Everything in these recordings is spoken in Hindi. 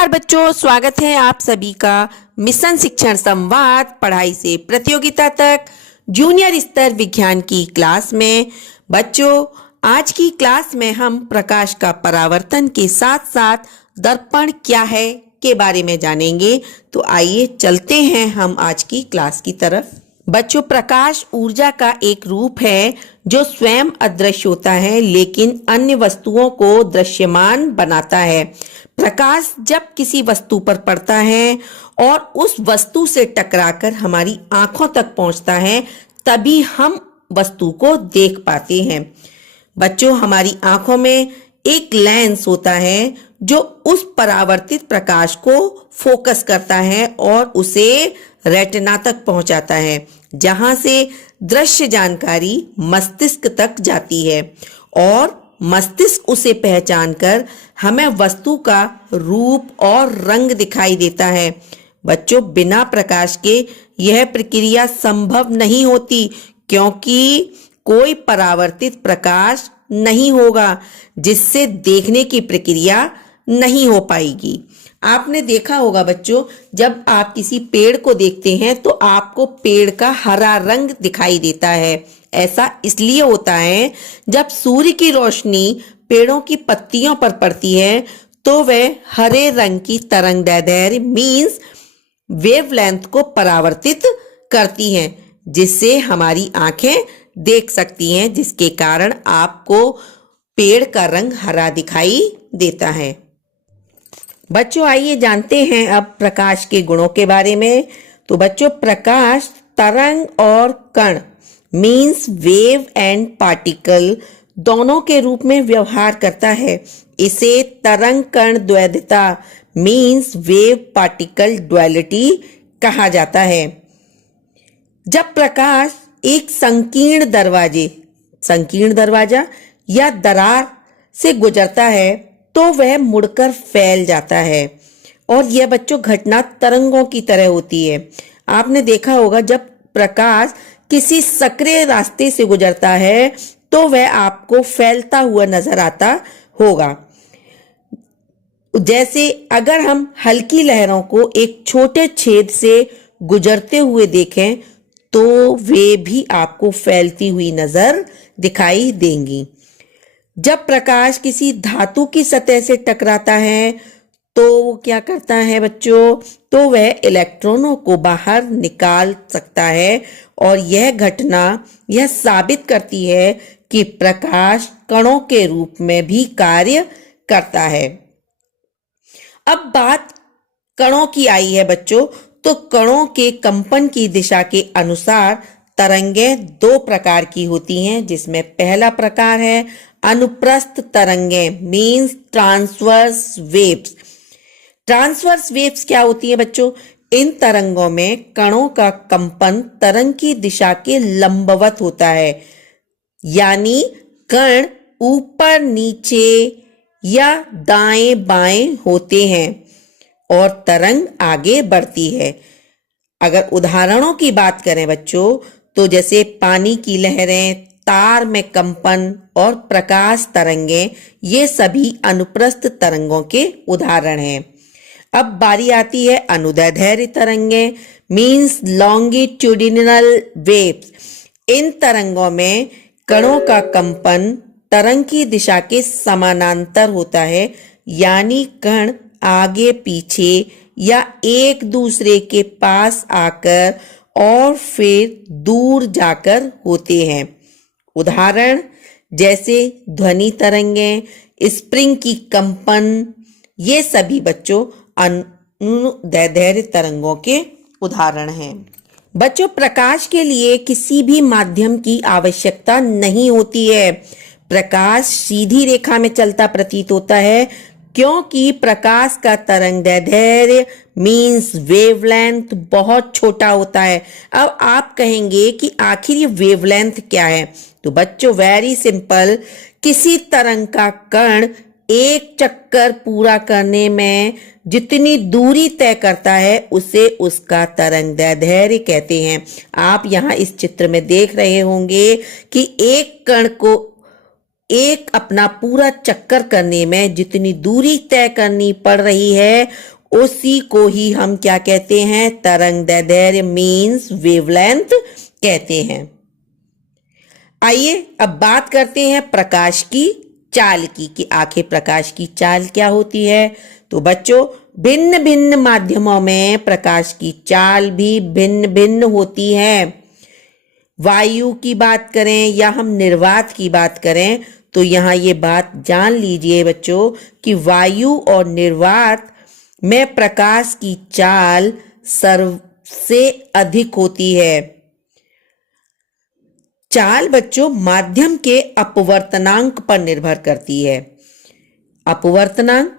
नमस्कार बच्चों, स्वागत है आप सभी का मिशन शिक्षण संवाद पढ़ाई से प्रतियोगिता तक जूनियर स्तर विज्ञान की क्लास में। बच्चों, आज की क्लास में हम प्रकाश का परावर्तन के साथ साथ दर्पण क्या है के बारे में जानेंगे। तो आइए चलते हैं हम आज की क्लास की तरफ। बच्चों, प्रकाश ऊर्जा का एक रूप है जो स्वयं अदृश्य होता है लेकिन अन्य वस्तुओं को दृश्यमान बनाता है। प्रकाश जब किसी वस्तु पर पड़ता है और उस वस्तु से टकराकर हमारी आंखों तक पहुंचता है, तभी हम वस्तु को देख पाते हैं। बच्चों, हमारी आंखों में एक लेंस होता है जो उस परावर्तित प्रकाश को फोकस करता है और उसे रेटिना तक पहुंचाता है, जहां से दृश्य जानकारी मस्तिष्क तक जाती है और मस्तिष्क उसे पहचानकर हमें वस्तु का रूप और रंग दिखाई देता है। बच्चों, बिना प्रकाश के यह प्रक्रिया संभव नहीं होती, क्योंकि कोई परावर्तित प्रकाश नहीं होगा जिससे देखने की प्रक्रिया नहीं हो पाएगी। आपने देखा होगा बच्चों, जब आप किसी पेड़ को देखते हैं तो आपको पेड़ का हरा रंग दिखाई देता है। ऐसा इसलिए होता है, जब सूर्य की रोशनी पेड़ों की पत्तियों पर पड़ती है तो वह हरे रंग की तरंगदैर्ध्य मीन्स वेवलेंथ को परावर्तित करती हैं, जिससे हमारी आंखें देख सकती हैं, जिसके कारण आपको पेड़ का रंग हरा दिखाई देता है। बच्चों, आइए जानते हैं अब प्रकाश के गुणों के बारे में। तो बच्चों, प्रकाश तरंग और कण मीन्स वेव एंड पार्टिकल दोनों के रूप में व्यवहार करता है। इसे तरंग कण द्वैधता मीन्स वेव पार्टिकल ड्युअलिटी कहा जाता है। जब प्रकाश एक संकीर्ण दरवाजा या दरार से गुजरता है तो वह मुड़कर फैल जाता है और यह बच्चों घटना तरंगों की तरह होती है। आपने देखा होगा, जब प्रकाश किसी सक्रिय रास्ते से गुजरता है तो वह आपको फैलता हुआ नजर आता होगा। जैसे अगर हम हल्की लहरों को एक छोटे छेद से गुजरते हुए देखें तो वे भी आपको फैलती हुई नजर दिखाई देंगी। जब प्रकाश किसी धातु की सतह से टकराता है तो वो क्या करता है बच्चों, तो वह इलेक्ट्रॉनों को बाहर निकाल सकता है और यह घटना यह साबित करती है कि प्रकाश कणों के रूप में भी कार्य करता है। अब बात कणों की आई है बच्चों, तो कणों के कंपन की दिशा के अनुसार तरंगें दो प्रकार की होती हैं, जिसमें पहला प्रकार है अनुप्रस्थ तरंगें means transverse waves. Transverse waves क्या होती है बच्चों? इन तरंगों में कणों का कंपन तरंग की दिशा के लंबवत होता है, यानी कण ऊपर नीचे या दाएं बाएं होते हैं और तरंग आगे बढ़ती है। अगर उदाहरणों की बात करें बच्चों, तो जैसे पानी की लहरें, तार में कंपन और प्रकाश तरंगें, ये सभी अनुप्रस्थ तरंगों के उदाहरण हैं। अब बारी आती है अनुदैर्ध्य तरंगें मीन्स लॉन्गिट्यूडिनल वेव्स। इन तरंगों में कणों का कंपन तरंग की दिशा के समानांतर होता है, यानी कण आगे पीछे या एक दूसरे के पास आकर और फिर दूर जाकर होते हैं। उदाहरण जैसे ध्वनि तरंगें, स्प्रिंग की कंपन, ये सभी बच्चों अनुदैर्ध्य तरंगों के उदाहरण हैं। बच्चों, प्रकाश के लिए किसी भी माध्यम की आवश्यकता नहीं होती है। प्रकाश सीधी रेखा में चलता प्रतीत होता है, क्योंकि प्रकाश का तरंगदैर्ध्य मीन्स वेवलेंथ बहुत छोटा होता है। अब आप कहेंगे कि आखिर ये वेवलेंथ क्या है? तो बच्चों, वेरी सिंपल, किसी तरंग का कण एक चक्कर पूरा करने में जितनी दूरी तय करता है उसे उसका तरंगदैर्ध्य कहते हैं। आप यहाँ इस चित्र में देख रहे होंगे कि एक कण को एक अपना पूरा चक्कर करने में जितनी दूरी तय करनी पड़ रही है उसी को ही हम क्या कहते हैं, तरंगदैर्ध्य मीन्स वेवलेंथ कहते हैं। आइए अब बात करते हैं प्रकाश की चाल की, कि आखिर प्रकाश की चाल क्या होती है। तो बच्चों, भिन्न भिन्न माध्यमों में प्रकाश की चाल भी भिन्न भिन्न होती है। वायु की बात करें या हम निर्वात की बात करें तो यहाँ ये बात जान लीजिए बच्चों कि वायु और निर्वात में प्रकाश की चाल सबसे अधिक होती है। चाल बच्चों माध्यम के अपवर्तनांक पर निर्भर करती है। अपवर्तनांक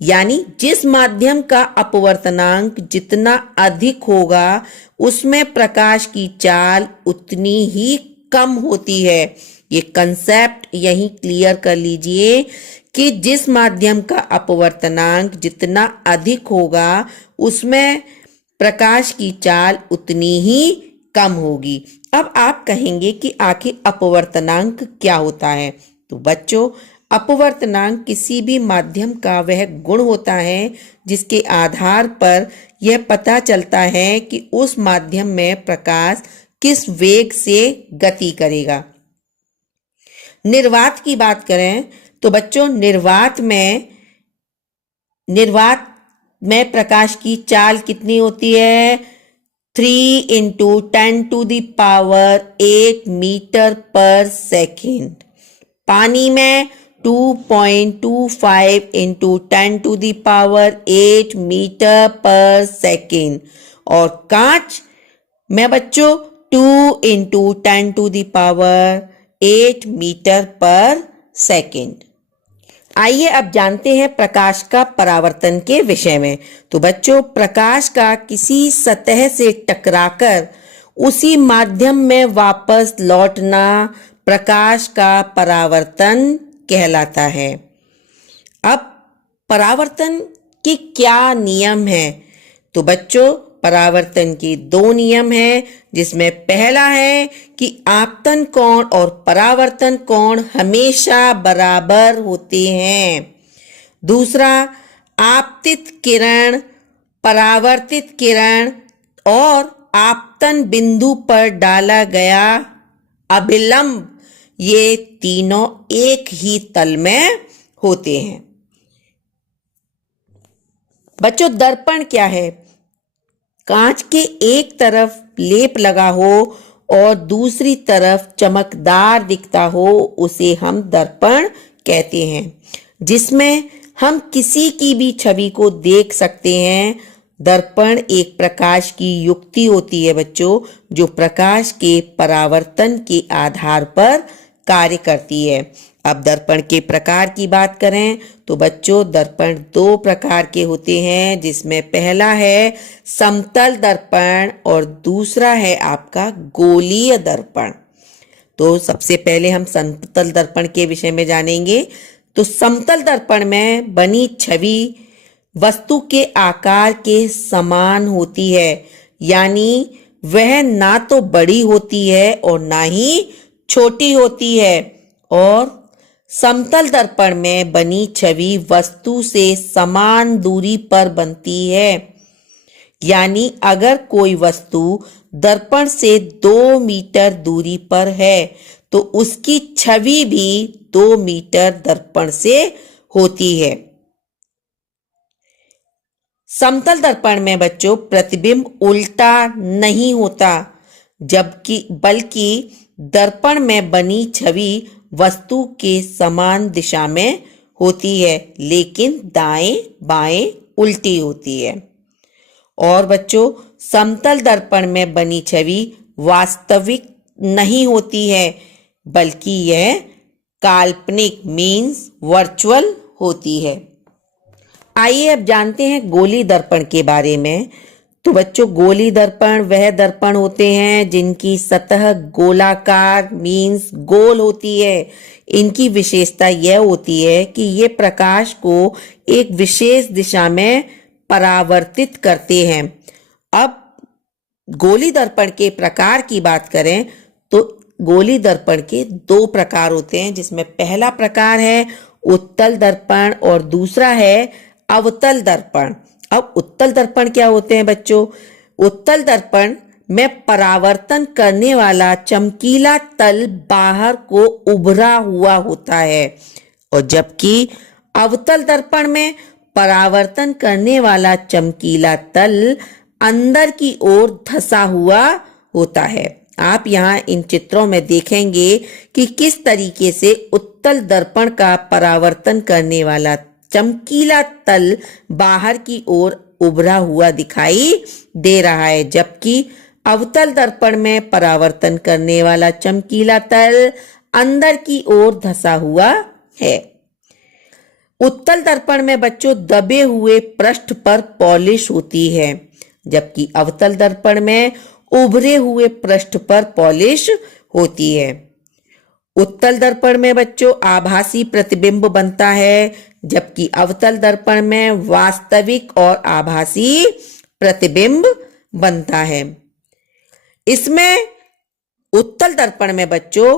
यानी जिस माध्यम का अपवर्तनांक जितना अधिक होगा उसमें प्रकाश की चाल उतनी ही कम होती है। ये कंसेप्ट यहीं क्लियर कर लीजिए कि जिस माध्यम का अपवर्तनांक जितना अधिक होगा उसमें प्रकाश की चाल उतनी ही कम होगी। अब आप कहेंगे कि आखिर अपवर्तनांक क्या होता है। तो बच्चों, अपवर्तनांक किसी भी माध्यम का वह गुण होता है जिसके आधार पर यह पता चलता है कि उस माध्यम में प्रकाश किस वेग से गति करेगा। निर्वात की बात करें तो बच्चों, निर्वात में प्रकाश की चाल कितनी होती है, 3 × 10⁸ मीटर पर सेकेंड। पानी में 2.25 × 10⁸ मीटर पर सेकेंड। और कांच में बच्चों 2 × 10⁸ मीटर पर सेकेंड। आइए अब जानते हैं प्रकाश का परावर्तन के विषय में। तो बच्चों, प्रकाश का किसी सतह से टकराकर उसी माध्यम में वापस लौटना प्रकाश का परावर्तन कहलाता है। अब परावर्तन के क्या नियम हैं? तो बच्चों, परावर्तन के 2 नियम हैं, जिसमें पहला है कि आपतन कोण और परावर्तन कोण हमेशा बराबर होते हैं। दूसरा, आपतित किरण, परावर्तित किरण और आपतन बिंदु पर डाला गया अभिलंब, ये तीनों एक ही तल में होते हैं। बच्चों, दर्पण क्या है? कांच के एक तरफ लेप लगा हो और दूसरी तरफ चमकदार दिखता हो उसे हम दर्पण कहते हैं, जिसमें हम किसी की भी छवि को देख सकते हैं। दर्पण एक प्रकाश की युक्ति होती है बच्चों, जो प्रकाश के परावर्तन के आधार पर कार्य करती है। अब दर्पण के प्रकार की बात करें तो बच्चों, दर्पण 2 प्रकार के होते हैं, जिसमें पहला है समतल दर्पण और दूसरा है आपका गोलीय दर्पण। तो सबसे पहले हम समतल दर्पण के विषय में जानेंगे। तो समतल दर्पण में बनी छवि वस्तु के आकार के समान होती है, यानी वह ना तो बड़ी होती है और ना ही छोटी होती है। और समतल दर्पण में बनी छवि वस्तु से समान दूरी पर बनती है, यानी अगर कोई वस्तु दर्पण से 2 मीटर दूरी पर है तो उसकी छवि भी 2 मीटर दर्पण से होती है। समतल दर्पण में बच्चों प्रतिबिंब उल्टा नहीं होता, बल्कि दर्पण में बनी छवि वस्तु के समान दिशा में होती है, लेकिन दाएं बाएं उल्टी होती है। और बच्चों, समतल दर्पण में बनी छवि वास्तविक नहीं होती है, बल्कि यह काल्पनिक मीन्स वर्चुअल होती है। आइए अब जानते हैं गोली दर्पण के बारे में। तो बच्चों, गोली दर्पण वह दर्पण होते हैं जिनकी सतह गोलाकार मीन्स गोल होती है। इनकी विशेषता यह होती है कि ये प्रकाश को एक विशेष दिशा में परावर्तित करते हैं। अब गोली दर्पण के प्रकार की बात करें तो गोली दर्पण के दो प्रकार होते हैं, जिसमें पहला प्रकार है उत्तल दर्पण और दूसरा है अवतल दर्पण। अब उत्तल दर्पण क्या होते हैं बच्चों? उत्तल दर्पण में परावर्तन करने वाला चमकीला तल बाहर को उभरा हुआ होता है, और जबकि अवतल दर्पण में परावर्तन करने वाला चमकीला तल अंदर की ओर धंसा हुआ होता है। आप यहाँ इन चित्रों में देखेंगे कि किस तरीके से उत्तल दर्पण का परावर्तन करने वाला चमकीला तल बाहर की ओर उभरा हुआ दिखाई दे रहा है, जबकि अवतल दर्पण में परावर्तन करने वाला चमकीला तल अंदर की ओर धंसा हुआ है। उत्तल दर्पण में बच्चों दबे हुए पृष्ठ पर पॉलिश होती है, जबकि अवतल दर्पण में उभरे हुए पृष्ठ पर पॉलिश होती है। उत्तल दर्पण में बच्चों आभासी प्रतिबिंब बनता है, जबकि अवतल दर्पण में वास्तविक और आभासी प्रतिबिंब बनता है। इसमें उत्तल दर्पण में बच्चों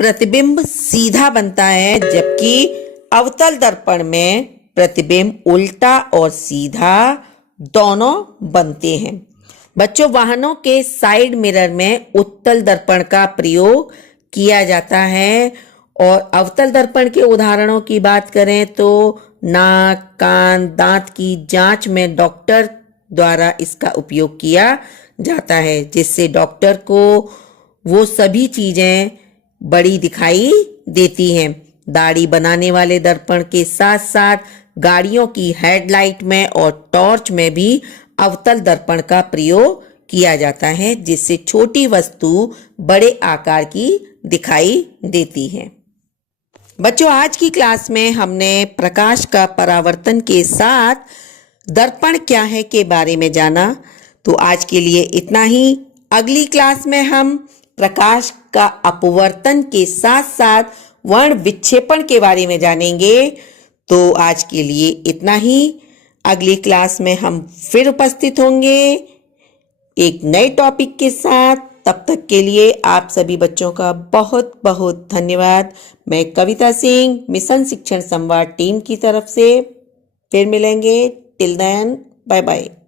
प्रतिबिंब सीधा बनता है, जबकि अवतल दर्पण में प्रतिबिंब उल्टा और सीधा दोनों बनते हैं। बच्चों वाहनों के साइड मिरर में उत्तल दर्पण का प्रयोग किया जाता है, और अवतल दर्पण के उदाहरणों की बात करें तो नाक, कान, दांत की जांच में डॉक्टर द्वारा इसका उपयोग किया जाता है, जिससे डॉक्टर को वो सभी चीजें बड़ी दिखाई देती हैं। दाढ़ी बनाने वाले दर्पण के साथ साथ गाड़ियों की हेडलाइट में और टॉर्च में भी अवतल दर्पण का प्रयोग किया जाता है, जिससे छोटी वस्तु बड़े आकार की दिखाई देती है। बच्चों आज की क्लास में हमने प्रकाश का परावर्तन के साथ दर्पण क्या है के बारे में जाना। तो आज के लिए इतना ही। अगली क्लास में हम प्रकाश का अपवर्तन के साथ साथ वर्ण विक्षेपण के बारे में जानेंगे। तो आज के लिए इतना ही। अगली क्लास में हम फिर उपस्थित होंगे एक नए टॉपिक के साथ। तब तक के लिए आप सभी बच्चों का बहुत बहुत धन्यवाद। मैं कविता सिंह, मिशन शिक्षण संवाद टीम की तरफ से फिर मिलेंगे। Till then, bye bye.